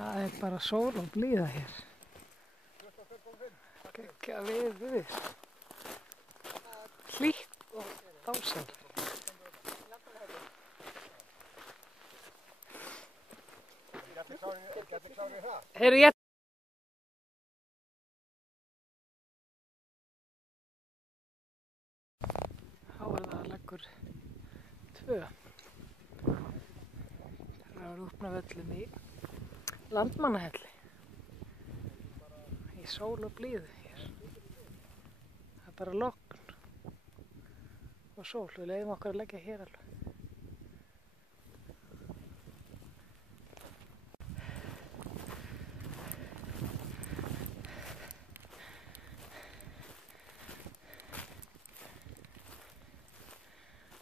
Það er bara sól og blíða hér. Gekkja veður. Hlýtt og dásamlegt. Heyrðu, ég þá er það leggur 2. Það er Rjúpnavöllum í Landmannahelli. Í sól og blíðu hér. Það er bara logn og sól. Við leyfum okkur að leggja hér alveg.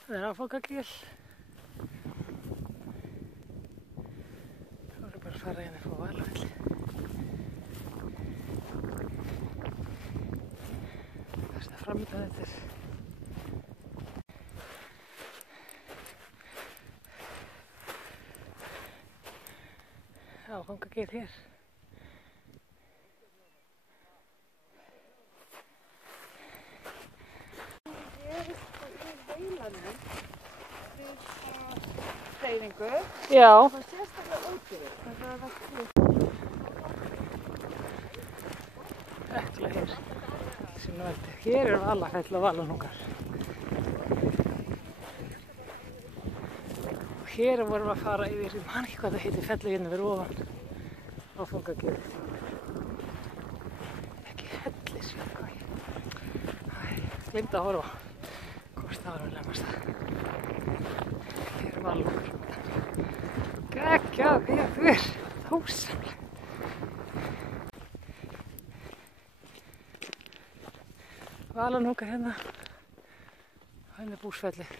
Það er Áfangagil. Þá erum við bara að fara hérna frá Valafelli. Það er framöndan þetta. Áfangagil hér. Já. Það er sérstaklega ódýrið. Ekla hér. Hér er Valafell og Valanúkar. Og hér vorum við að fara yfir, ég man ekki hvað það heitir, fellið hérna fyrir ofan Áfangagilið. Ekki Hellisfjall. Gleymdi að horfa. Hvort það var að lemast það. Hér er Valanúkar. Gekkja veður, dásamlegt. Valanúkar hérna. Hérna er Búsfellið.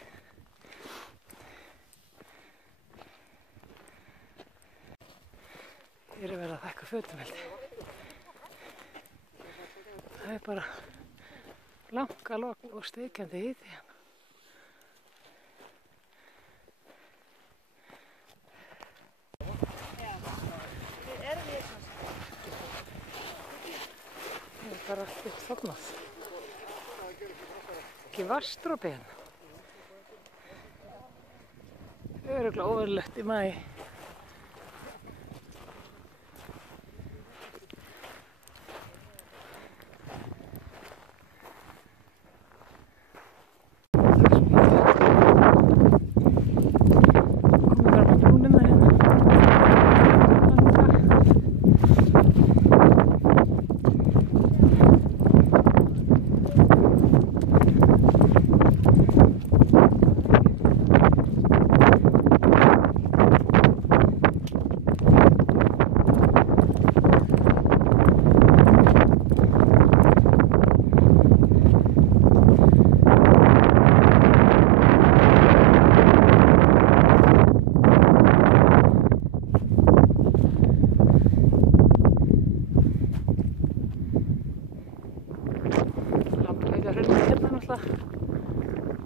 Hér er verið að þekka fötum held ég. Það er bara langa logn og steikjandi hiti hérna. Það er bara allt uppþornað. Ekki vatnsdropi hérna. Örugglega óvenjulegt í maí.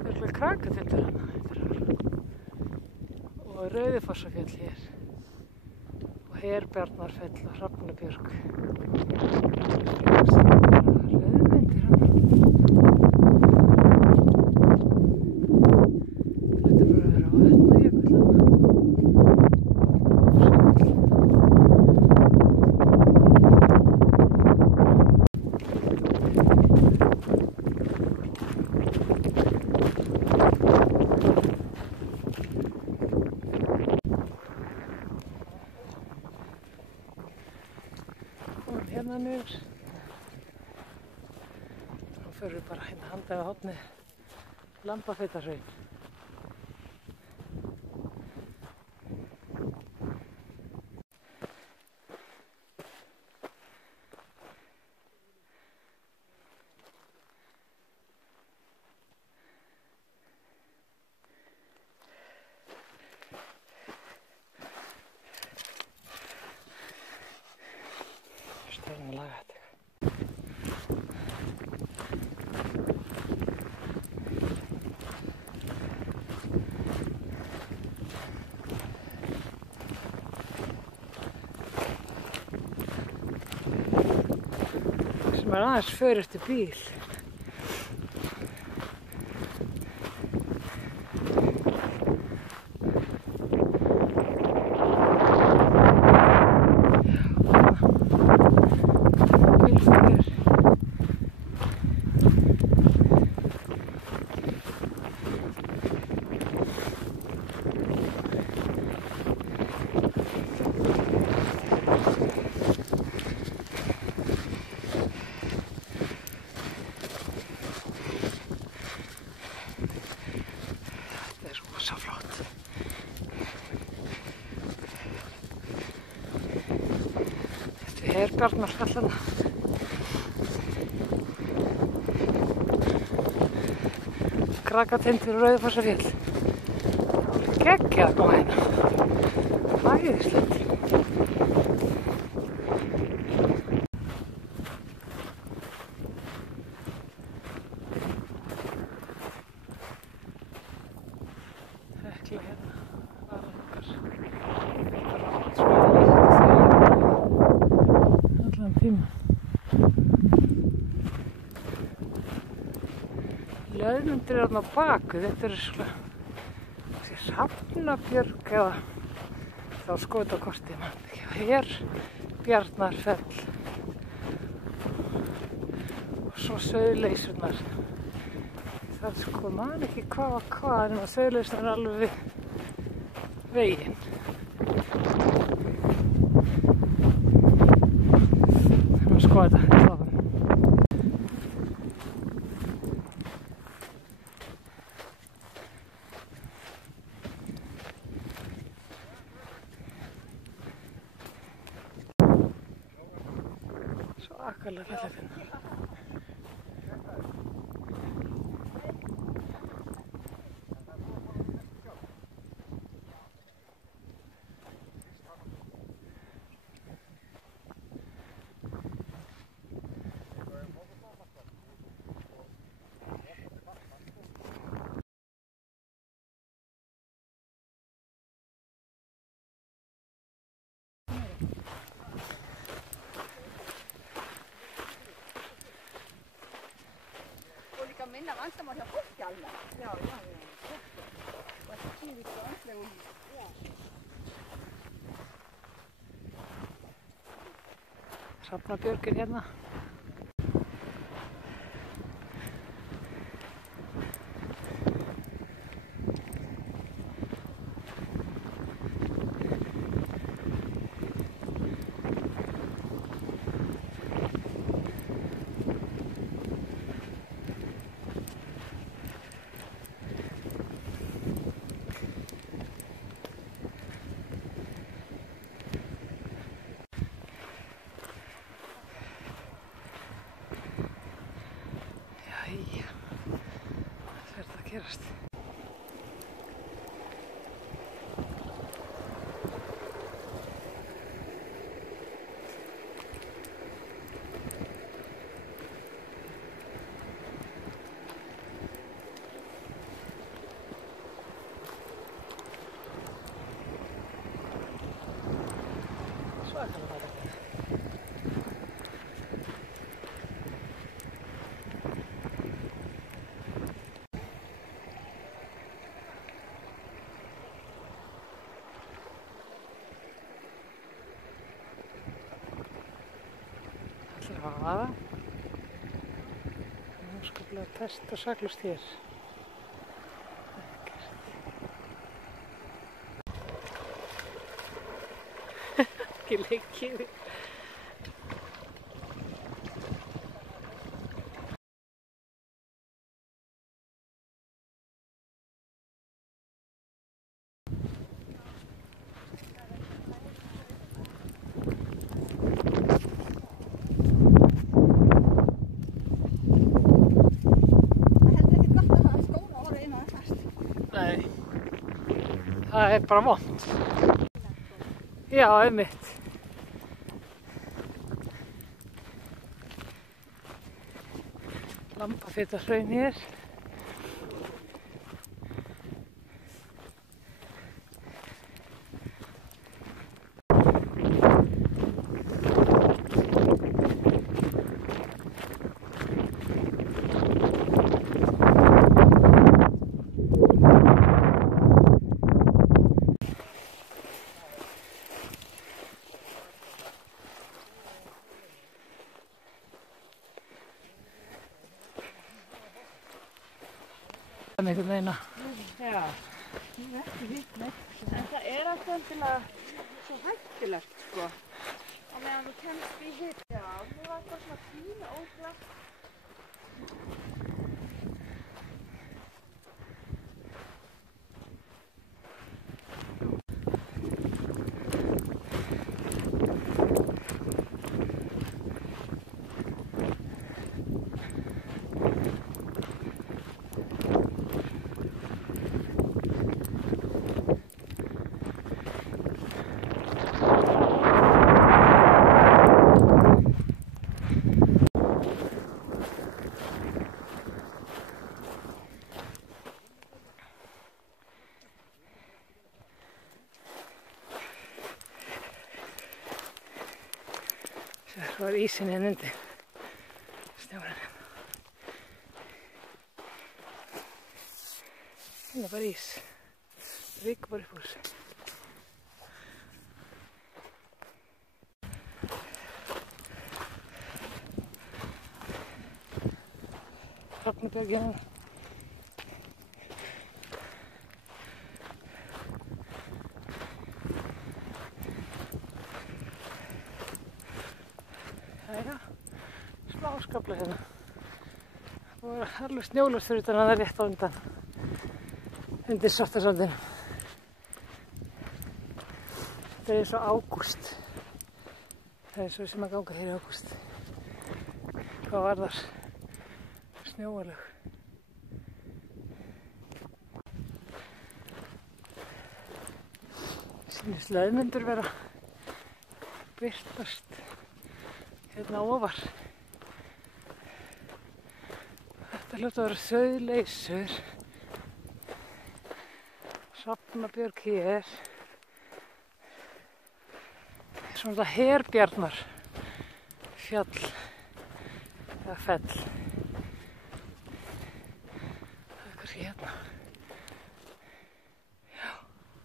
Örgulega Krakatindur hana. Og Rauðifossafjall hér. Og Herbjarnarfell og Hrafnabjörg. Rauðmyndir hana. Þetta er bara að vera á Vatnajökull hana. Hérna niður. Þá förum við bara hérna handa við hornið Lambafitahraun. Stærna laga þetta. Maður aðeins för eftir bíl. Svo flott. Þetta er Bjarnarfjallana. Krakatindur og Rauðafossafjall. Geggjað að koma hérna. Æðislegt. Hekla hérna, varðangar. Allan tíma. Löðmundir er þarna á baku, þetta er sko Hrafnabjörg eða þá skot á korti, mann ekki. Hér Bjarnarfell og svo Sauðleysurnar. Það er sko, man ekki hvað, en Sauðleysurnar er alveg við veginn. Þannig að sko þetta. Svakalega fallegt hérna. Minna vandamál hjá fólki alveg. Já. Og þetta kýður ykkur á andlegum. Já. Hrafnabjörg er hérna. Jæja, það er að gerast. Svakalega fallegt. Það er að vaða. Það er skaplega pest og saklaust hér. Ekki leikið. Nei, það er bara vont. Já, einmitt. Lambafitahraun hér. hann einhvern veginn að. Já, ég hef ekki hitt neitt. En það alltaf endilega svo hættulegt, sko. Á meðan þú kemst í hitt. Já, mér var bara svona pínu óglætt. Það var ísinn hérna undir. Snjórinn hérna. Hérna bara ís. Rík bara upp úr þessu. Hrafnabjörg hérna. Jæja, smá skafla hérna. Það var alveg snjólust fyrir utan að það rétt á undan. Undir Svartasandinum. Þetta er eins og ágúst. Það er eins og sem að ganga hér í ágúst. Hvað var þar? Snjóalög. Sýnist laufmyndur vera birtast hérna ofar. Þetta hljóta að vera Sauðleysur. Hrafnabjörg hér. Svona Herbjarnar fjall eða fell. Það er kannski hérna. Já,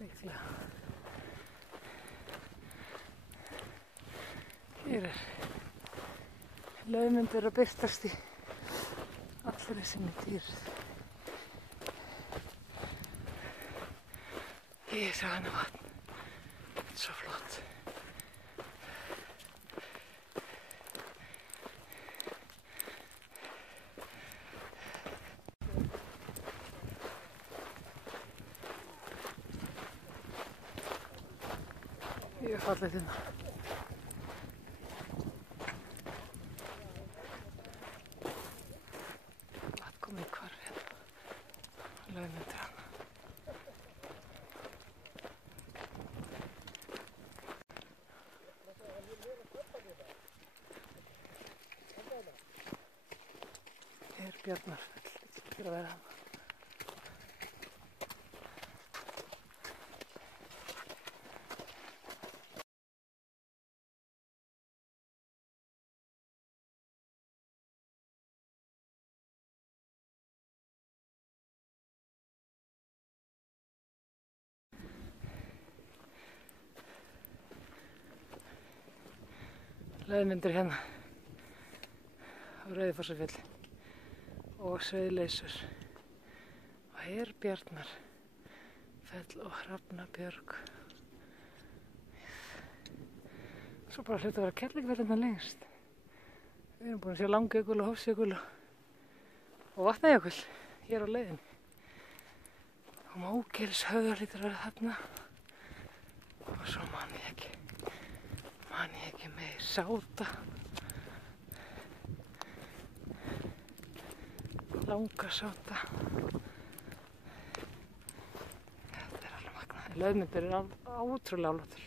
líklega. Hér er laufmyndur að birtast í allri sinni dýrð. Ég sá hana vatn. Þetta er svo flott. Ég er fallið hérna. Vatn komið í hvarf hérna. Laufmyndur hana. Herbjarnarfell, þetta er að vera hana. Laufmyndur hérna á Rauðifossafjalli og Sauðleysur og Herbjarnarfell og Hrafnabjörg. Svo bara hluti að vera Kerlingarfell hérna lengst. Við erum búin að sjá Langjökul og Hofsjökul og Vatnajökul hér á leiðinni. Og Mógilshöfða hlýtur að vera þarna. Og svo man ég ekki með Sáta. Langasáta. Þetta er alveg magnað. Laufmyndur er ótrúlega álóttur.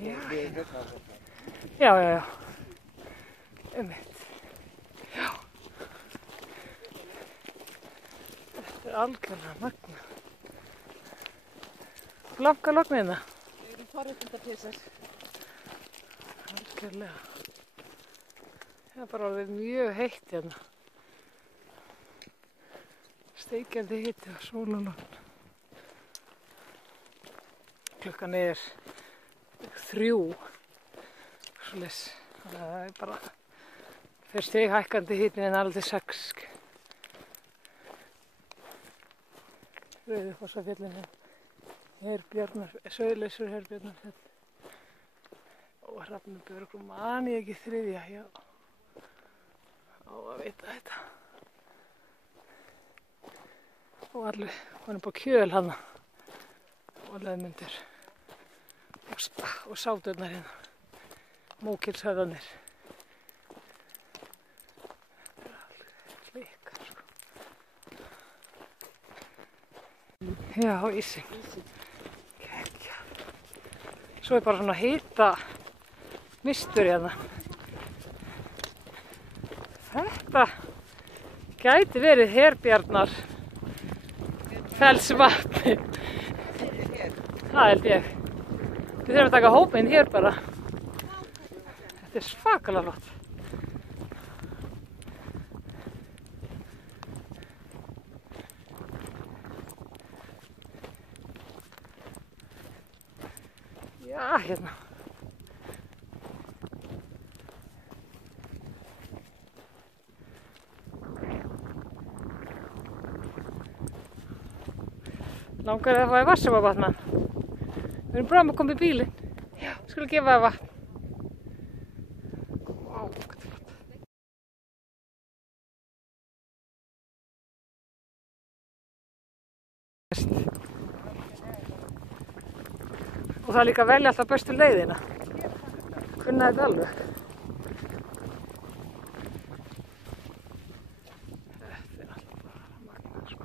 Já. Já. Einmitt. Já. Þetta er algjörlega magnað. Blanka lognina. Við erum forréttindapysar. Algjörlega. Það er bara orðið mjög heitt hérna. Steikjandi hiti og sól og logn. Klukkan er 3. Svoleiðis. Það er bara fer stighækkandi hitin en alveg 6. Rauðifossafjallinu, Herbjarnar, Sauðleysur, Herbjarnarfjall og Hrafnabjörg og man ég ekki þriðja, já, á að vita þetta. Og allir, hann upp á Kjöl hana og Leðmundur og Sáturnar hérna, Mókilshöfðanir. Þetta er alveg hlikar, sko. Já, ísing. Kekja. Svo er bara svona hita mistur hérna. Þetta gæti verið Herbjarnar fellsvatni. Það held ég. Við þurfum að taka hópinn hér bara. Þetta er svakalega flott. Já, hérna. Langar að fá í vatnsamavatna. Við erum bráðum að koma í bílinn. Já, skulum gefa það vatn. Vá, hvað er flott. Og það er líka að velja alltaf bestu leiðina. Kunna þetta alveg. Þetta er alltaf bara magnað, sko.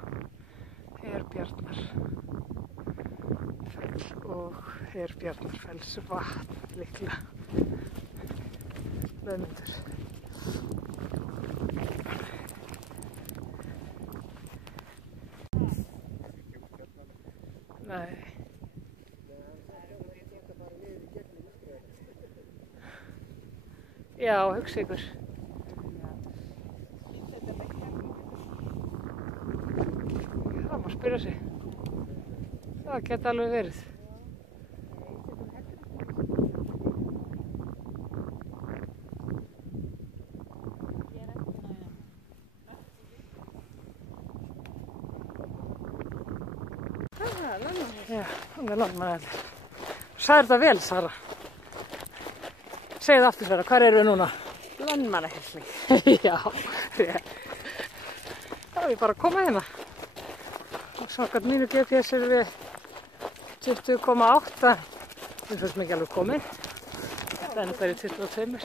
Herbjarnar fell og Herbjarnarfells vatn líklega. Leðmundur. Nei. Já, hugsa ykkur. Það má spyrja sig. Það geti alveg verið. Já, hún er landmannallir. Sagði þetta vel, Sara. Segðu aftur fyrir, hvar eru við núna? Landmannahellning. Já, rétt. Það er bara að koma hérna. Og samkvæmt mínu GPS erum við 20,8. Við finnst mikið alveg komið. Þetta er náttúrulega 22.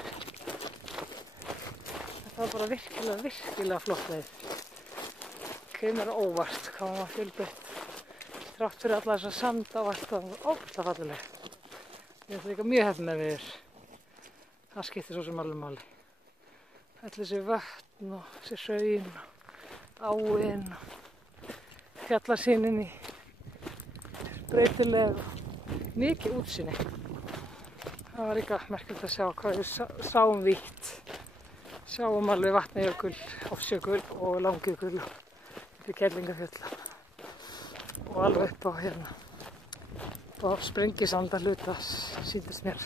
Þetta var bara virkilega flott leið. Kemur óvart, hvað maður fjölbreytt. Þrátt fyrir alla þessa sanda og allt, það var óbærslega fallileg. Ég ætla líka mjög heppin með við. Það skiptir svo sem alveg máli. Öll þessi vötn og þessi hraun og áin og fjallasýnin í breytileg og mikið útsýni. Það var líka merkilegt að sjá hvað við sáum vítt. Sjáum alveg Vatnajökul, Hofsjökul og Langjökul og Kerlingafjöll. Og alveg upp á hérna. Og Sprengisanda hluta sýndist mér.